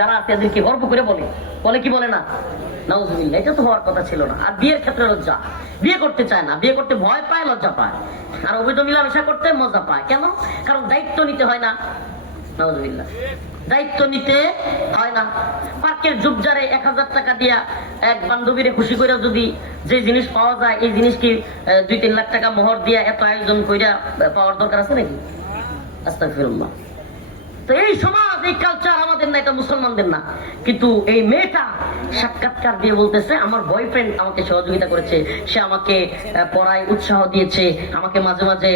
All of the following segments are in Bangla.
যারা আছে এদেরকে গর্ব করে বলে বলে কি বলে না, নাউজুবিল্লাহ, এটা তো হওয়ার কথা ছিল না। আর বিয়ের ক্ষেত্রে লজ্জা, বিয়ে করতে চায় না, বিয়ে করতে ভয় পায়, লজ্জা পায়। আর অবৈধ মিলামেশা করতে মজা পায়। কেন? কারণ দায়িত্ব নিতে হয় না। নাউজুবিল্লাহ, দায়িত্ব নিতে হয় না। পার্কের জুবজারে 1000 টাকা দিয়া এক বান্ধবীরে খুশি করে যদি যে জিনিস পাওয়া যায়, এই জিনিস কি 2-3 লাখ টাকা মোহর দিয়া এত আয়োজন কইরা পাওয়ার দরকার আছে নাকি? আস্তাগফিরুল্লাহ। তো এই সমাজ, এই কালচার আমাদের না, এটা মুসলমানদের না। কিন্তু এই মেয়েটা সাক্ষাৎকার দিয়ে বলতেছে, আমার বয়ফ্রেন্ড আমাকে সহযোগিতা করেছে, সে আমাকে পড়ায় উৎসাহ দিয়েছে, আমাকে মাঝে মাঝে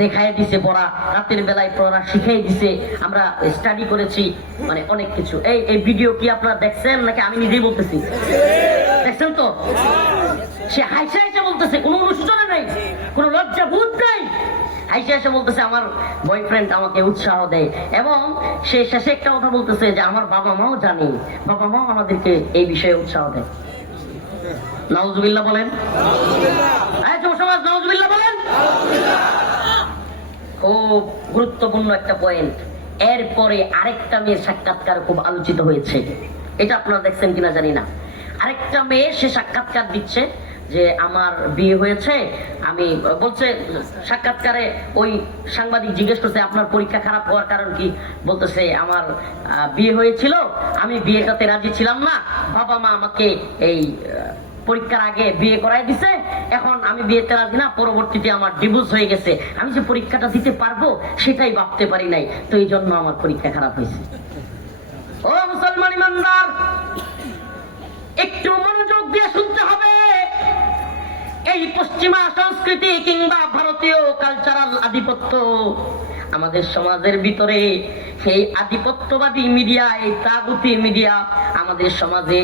দেখায় দিছে পড়া, রাতের বেলায় পড়া শিখিয়ে দিছে, আমরা স্টাডি করেছি, মানে অনেক কিছু। এই ভিডিও কি আপনারা দেখছেন নাকি আমি নিজেই বলতেছি? দেখছেন তো? সে হাইসা হাইসা বলতেছে, কোনো অনুশোচনা নাই, কোনো লজ্জা বোধ নাই। আইসা এসে বলতেছে আমার বয়ফ্রেন্ড আমাকে উৎসাহ দেয়, এবং সে শেষে একটা কথা বলতেছে যে আমার বাবা মাও জানে, বাবা মাও আমাদেরকে এই বিষয়ে উৎসাহ দেয়। নাউজুবিল্লাহ বলেন, সমাজ নাউজুবিল্লাহ বলেন। খুব গুরুত্বপূর্ণ একটা পয়েন্ট। এরপরে আরেকটা মেয়ের সাক্ষাৎকার খুব আলোচিত হয়েছে, এটা আপনারা দেখছেন কিনা জানি না। আরেকটা মেয়ে সে সাক্ষাৎকার দিচ্ছে যে আমার বিয়ে হয়েছে, আমি বলছে সাক্ষাৎকারে ওই সাংবাদিক জিজ্ঞেস করছে আপনার পরীক্ষা খারাপ হওয়ার কারণ কি? বলতেছে আমার বিয়ে হয়েছিল, আমি বিয়েটাতে রাজি ছিলাম না, বাবা মা আমাকে এই পরীক্ষার আগে বিয়ে করাই দিছে, এখন আমি বিয়েতে রাজি না, পরবর্তীতে আমার ডিভোর্স হয়ে গেছে, আমি যে পরীক্ষাটা দিতে পারবো সেটাই ভাবতে পারি নাই, তো এই জন্য আমার পরীক্ষা খারাপ হয়েছে। ও মুসলমান ইমানদার, একটু মনোযোগ দিয়ে শুনতে হবে। এই পশ্চিমা সংস্কৃতি কিংবা ভারতীয় কালচারাল আধিপত্য আমাদের সমাজের ভিতরে, সেই আধিপত্যবাদী মিডিয়া, এই তাগুতি মিডিয়া আমাদের সমাজে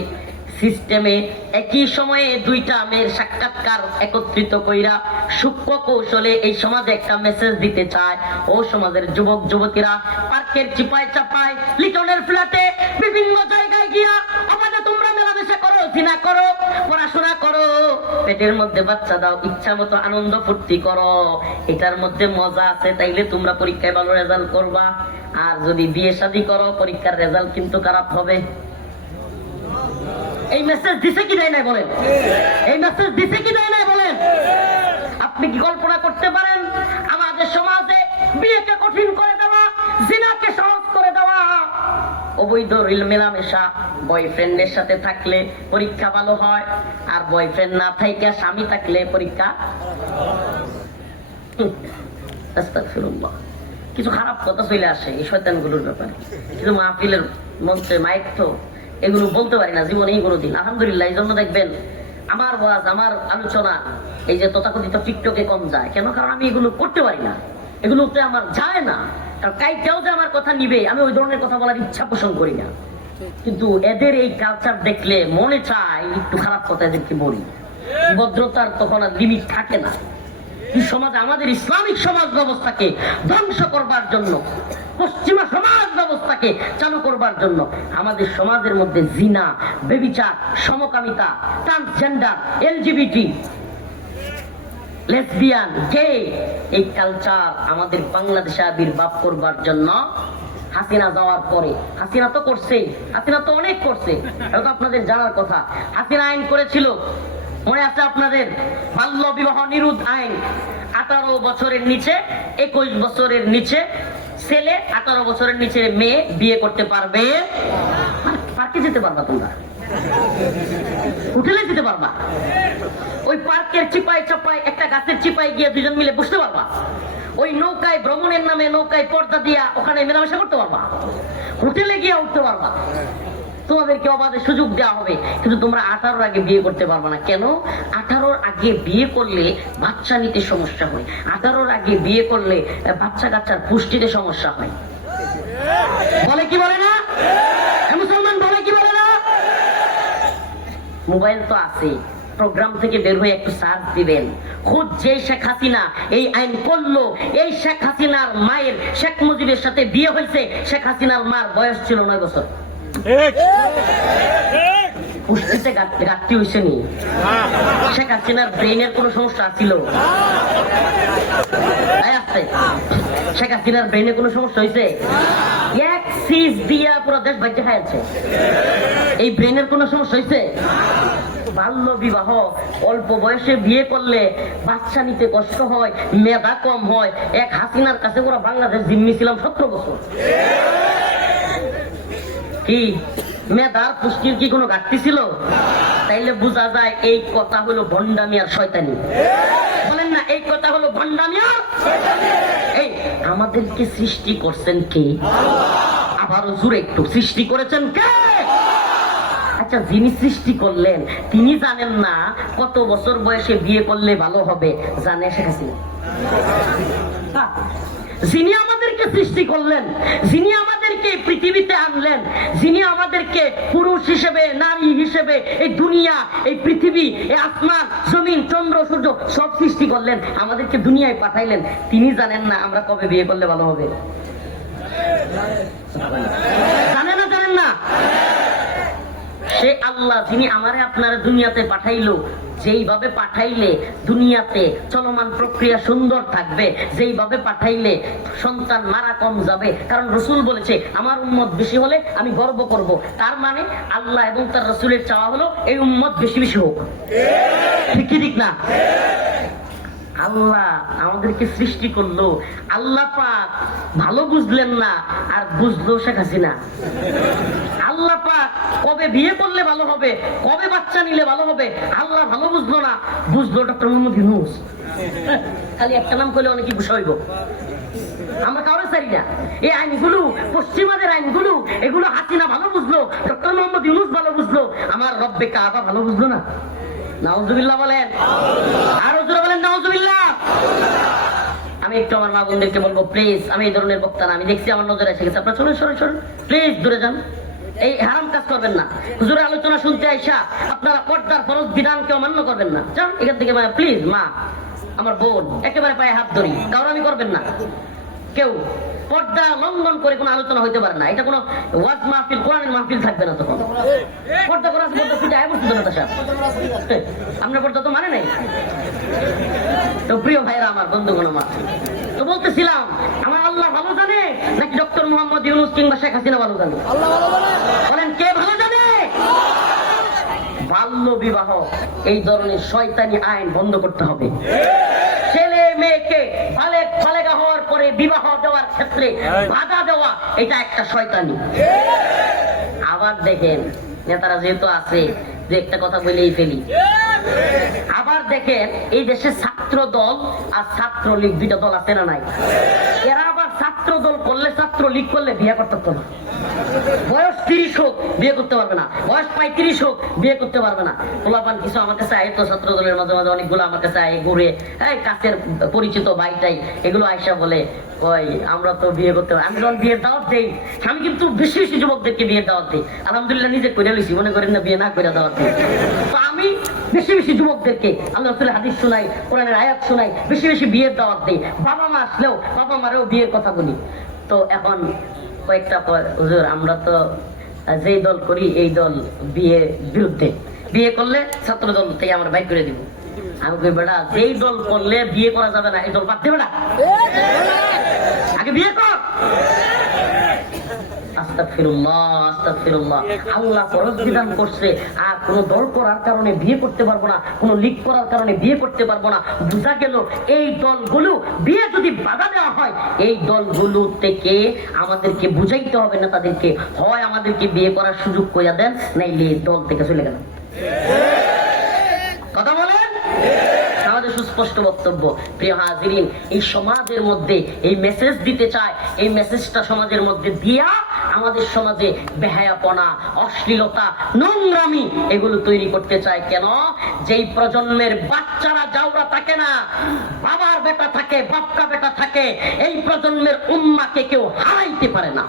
সিস্টেমে একই সময়ে দুইটা মেয়ের সাক্ষাৎকার একত্রিত কইরা সূক্ষ্ম কৌশলে এই সমাজে একটা মেসেজ দিতে চায়। ও সমাজের যুবক যুবতীরা পার্কের চিপায় চাপায়, লিটনের ফ্ল্যাটে, বিভিন্ন জায়গায় গিয়া আমাদের তোমরা মেলামেশা করো, জিনা করো, পড়াশোনা করো, পেটের মধ্যে বাচ্চা দাও, ইচ্ছা মতো আনন্দ ফুর্তি করো, এটার মধ্যে মজা আছে, তাইলে তোমরা পরীক্ষায় ভালো রেজাল্ট করবা। আর যদি বিয়ে শাদী করো, পরীক্ষার রেজাল্ট কিন্তু খারাপ হবে। এই মেসেজ দিছে কি দেয় নাই বলেন? এই মেসেজ দিছে কি দেয় নাই বলেন? আপনি কি কল্পনা করতে পারেন আমাদের সমাজে বিয়েকে কঠিন করে দেওয়া, জিনাকে সহজ করে দেওয়া, অবৈধ মেলামেশা, বয়ফ্রেন্ডের সাথে থাকলে পরীক্ষা ভালো হয়, আর বয়ফ্রেন্ড না থাইকা স্বামী থাকলে পরীক্ষা। আস্তাগফিরুল্লাহ। কিছু খারাপ কথা চলে আসে এই শয়তানগুলোর ব্যাপারে, কিন্তু মাহফিলের মঞ্চে মাইক তো এগুলো বলতে পারি না জীবনেই কোনোদিন। আলহামদুলিল্লাহ, এই জন্য দেখবেন আমার ওয়াজ, আমার আলোচনা এই যে তথাকথিত টিকটকে কম যায়। কেন? কারণ আমি এগুলো করতে পারি না, এগুলোতে আমার যায় না। কারণ কেউ যে আমার কথা নিবে, আমি ওই ধরনের কথা বলার ইচ্ছা পোষণ করি না। কিন্তু এদের এই কালচার দেখলে মনে চায় একটু খারাপ কথা এদেরকে বলি। ভদ্রতার তখন আর লিমিট থাকে না। সমাজ, আমাদের ইসলামিক সমাজ ব্যবস্থাকে ধ্বংস করবার জন্য, পশ্চিমা সমাজ ব্যবস্থাকে চালু করবার জন্য আমাদের সমাজের মধ্যে জিনা, ব্যভিচার, সমকামিতা, ট্রান্সজেন্ডার, এলজিবিটি, লেসবিয়ান, গে, এই কালচার আমাদের বাংলাদেশে আবির্ভাব করবার জন্য হাসিনা যাওয়ার পরে, হাসিনা তো করছেই, হাসিনা তো অনেক করছে, এটা তো আপনাদের জানার কথা। হাসিনা আইন করেছিল, মনে আছে আপনাদের, বাল্য বিবাহ নিরোধ আইন। 18 বছরের নিচে, 21 বছরের নিচে ছেলে, 18 বছরের নিচে মেয়ে বিয়ে করতে পারবে। পার্কে যেতে পারবা, তোমরা হোটেলে যেতে পারবা, ওই পার্কের চিপায় চাপায় একটা গাছের চিপায় গিয়ে দুজন মিলে বসতে পারবা, ওই নৌকায় ভ্রমণের নামে নৌকায় পর্দা দিয়া ওখানে মেলামেশা করতে পারবা, হোটেলে গিয়ে উঠতে পারবা, তোমাদেরকে অবাধে সুযোগ দেওয়া হবে। কিন্তু তোমরা 18-র আগে বিয়ে করতে পারবে না। কেন? 18-র আগে বিয়ে করলে বাচ্চা নিতে সমস্যা হয়, 18-র আগে বিয়ে করলে বাচ্চা কাচ্চার পুষ্টিতে সমস্যা হয়। বলে কি বলে না? মুসলমান বলে কি বলে না? মোবাইল তো আছে, প্রোগ্রাম থেকে বের হয়ে একটু সার্চ দিবেন, খুদ যে শেখ হাসিনা এই আইন করলো, এই শেখ হাসিনার মায়ের শেখ মুজিবের সাথে বিয়ে হয়েছে, শেখ হাসিনার মার বয়স ছিল 9 বছর। পুষ্টিতে ঘাটতি হয়েছে নি? শেখ হাসিনার ব্রেইনের কোন সমস্যা ছিল? শেখ হাসিনার ব্রেইনে কোন সমস্যা হয়েছে? 1 সিজ দিয়া পুরো দেশ বাজ্যে খাইছে। এই ব্রেনের কোনো সমস্যা হয়েছে? বাল্য বিবাহ, অল্প বয়সে বিয়ে করলে বাচ্চা নিতে কষ্ট হয়, মেধা কম হয়। এক হাসিনার কাছে পুরো বাংলাদেশ জিম্মি ছিলাম 17 বছর। কি মেধার পুষ্টির কি কোনো ঘাটতি ছিল? তাইলে বোঝা যায় এই কথা হলো ভণ্ডামি আর শয়তানি। বলেন না, এই কথা হলো ভণ্ডামি আর এই আমাদেরকে সৃষ্টি করছেন কে? আবারও জোরে একটু, সৃষ্টি করেছেন কে? আচ্ছা, যিনি সৃষ্টি করলেন তিনি জানেন না কত বছর বয়সে বিয়ে করলে ভালো হবে? জানে শেখ হাসিনা। যিনি আমাদেরকে সৃষ্টি করলেন, যিনি আমাদেরকে পৃথিবীতে আনলেন, যিনি আমাদেরকে পুরুষ হিসেবে, নারী হিসেবে এই দুনিয়া, এই পৃথিবী, এই আসমান, জমিন, চন্দ্র, সূর্য সব সৃষ্টি করলেন, আমাদেরকে দুনিয়ায় পাঠাইলেন, তিনি জানেন না আমরা কবে বিয়ে করলে ভালো হবে? জানেন না? জানেন না? সে আল্লাহ যিনি আমারে আপনারা দুনিয়াতে পাঠাইলো, যেইভাবে পাঠাইলে দুনিয়াতে চলমান প্রক্রিয়া সুন্দর থাকবে, যেইভাবে পাঠাইলে সন্তান মারা কম যাবে। কারণ রসুল বলেছে আমার উম্মত বেশি হলে আমি গর্ব করব। তার মানে আল্লাহ এবং তার রসুলের চাওয়া হলো এই উম্মত বেশি বেশি হোক। ঠিক কি ঠিক না? আল্লাহ আমাদেরকে সৃষ্টি করলো, আল্লাহ পাক ভালো বুঝলেন না আর বুঝলো শেখ হাসিনা। আল্লাহ পাক কবে বিয়ে করলে ভালো হবে, কবে বাচ্চা নিলে ভালো হবে আল্লাহ ভালো বুঝলো না, বুঝলো ডক্টর মোহাম্মদ ইউনূস। খালি একটা নাম করলে অনেকে খুশি হইব। আমরা কাউরে চাই না। এই আইনগুলো, পশ্চিমাদের আইনগুলো, এগুলো হাসিনা ভালো বুঝলো, ডক্টর মোহাম্মদ ইউনূস ভালো বুঝলো, আমার রব্বে কাবা ভালো বুঝলো না। নাউজুবিল্লাহ বলেন, আরো জোরে বলেন নাউজুবিল্লাহ। আমি একটু আমার মা বোনদেরকে বলবো, প্লিজ, আমি এই ধরনের বক্তা না, আমি দেখছি আমার নজরে এসে গেছে, আপনারা চলুন, সরেন সরেন, প্লিজ দূরে যান। এই হারাম কাজ করবেন না। হুজুরের আলোচনা শুনতে আইসা আপনারা পর্দার ফরজ বিধান কেউ মান্য করবেন না। যান এখান থেকে। প্লিজ মা, আমার বোন, একেবারে পায়ে হাত ধরি, কাউরামি করবেন না। কেউ পর্দা লঙ্ঘন করে কোনো আলোচনা হইতে পারে না। এটা কোনো ওয়াজ মাহফিল, কোরআনের মাহফিল থাকবে না। তখন পর্দা করা আছে, পর্দা ফিরে আয় বসতে না। তার আপনার পর্দা তো মানে নাই। তো প্রিয় ভাইরা আমার, বন্ধুগণ আমার, তো বলতেছিলাম আমার আল্লাহ ভালো জানে নাকি ডক্টর মোহাম্মদ ইউনূস কিংবা শেখ হাসিনা ভালো জানে? বলেন কে ভালো জানে? বাল্য বিবাহ, এই ধরনের শয়তানি আইন বন্ধ করতে হবে। ছেলে মেয়েকে বালেগা হওয়ার পরে বিবাহ দেওয়ার ক্ষেত্রে বাধা দেওয়া, এটা একটা শয়তানি। আবার দেখেন, নেতারা যেহেতু আছে, যে একটা কথা বলেই ফেলি। আবার দেখেন, এই দেশে ছাত্র দল আর ছাত্রলীগ দুইটা দল আছে না নাই? এরা আবার ছাত্র দল করলে, ছাত্রলীগ করলে বিয়ে করতে পারতো না। বয়স 30 হোক বিয়ে করতে পারবে না, বয়স 35 হোক বিয়ে করতে পারবে না। পোলাপান কিছু আমার কাছে আয়, তো ছাত্র দলের মাঝে মাঝে অনেকগুলো আমার কাছে আয়, ঘুরে, এই কাছের পরিচিত ভাইটাই, এগুলো আয়সা বলে ওই আমরা তো বিয়ে করতে পারি। আমি যখন বিয়ের দাওয়াত দেই, আমি কিন্তু বেশি বেশি যুবকদেরকে বিয়ের দাওয়াত দিই। আলহামদুলিল্লাহ নিজে করে লইছি, মনে করেন না বিয়ে না করে দাওয়াত দিই। তো আমি বেশি বেশি যুবকদেরকে আল্লাহ রাসূলের হাদিস শোনাই, কোরআনের আয়াত শোনাই, বেশি বেশি বিয়ের দাওয়াত দিই। বাবা মা আসলেও বাবা মারেও বিয়ের কথা বলি। তো এখন কয়েকটা হুজুর, আমরা তো যেই দল করি এই দল বিয়ে বিরুদ্ধে, বিয়ে করলে ছাত্র দল থেকে আমরা বাইর করে দিব। আমি কই বেটা, যেই দল করলে বিয়ে করা যাবে না এই দল বাদ দেবে না, আগে বিয়ে কর। আস্তাগফিরুল্লাহ, আস্তাগফিরুল্লাহ। আল্লাহ ফরজ বিধান করছে, আর কোন দল করার কারণে বিয়ে করতে পারবো না, কোন লিগ করার কারণে বিয়ে করতে পারবো না। বোঝা গেল এই দলগুলো বিয়ে যদি বাধা দেওয়া হয়, এই দলগুলো থেকে আমাদেরকে বুঝাইতে হবে না তাদেরকে, হয় আমাদেরকে বিয়ে করার সুযোগ কইয়া দেন, নাইলে দল থেকে চলে গেলেন। কথা বলেন। আমাদের সুস্পষ্ট বক্তব্য। প্রিয় হাজিরিন, এই সমাজের মধ্যে এই মেসেজ দিতে চায়, এই মেসেজটা সমাজের মধ্যে দিয়া আমাদের সমাজে বেহায়াপনা, অশ্লীলতা, নোংরামি এগুলো তৈরি করতে চায়। কেন? যেই প্রজন্মের বাচ্চারা জাউরা থাকে না, বাবার বেটা থাকে, বাপকা বেটা থাকে, এই প্রজন্মের উম্মাকে কেউ হারাইতে পারে না।